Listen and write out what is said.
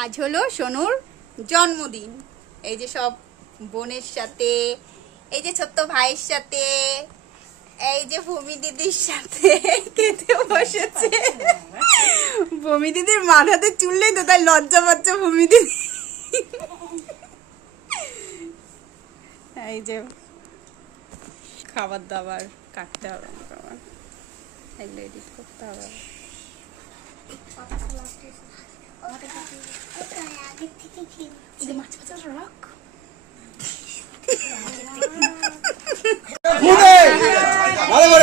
আজ হলো সোনুর জন্মদিন। এই যে সব বোনের সাথে, এই যে ছোট্ট ভাইয়ের সাথে, এই যে ভূমি দিদির সাথে খেতে বসেছে। ভূমি দিদির মাথাতে চুললেই তো তাই লজ্জা পাচ্ছে ভূমি দিদি। এই যে খাবার দাবার কাটতে হবে, আমার এগুলো এডিট করতে হবে। মাছ ভাজা রাখ। ভালো করে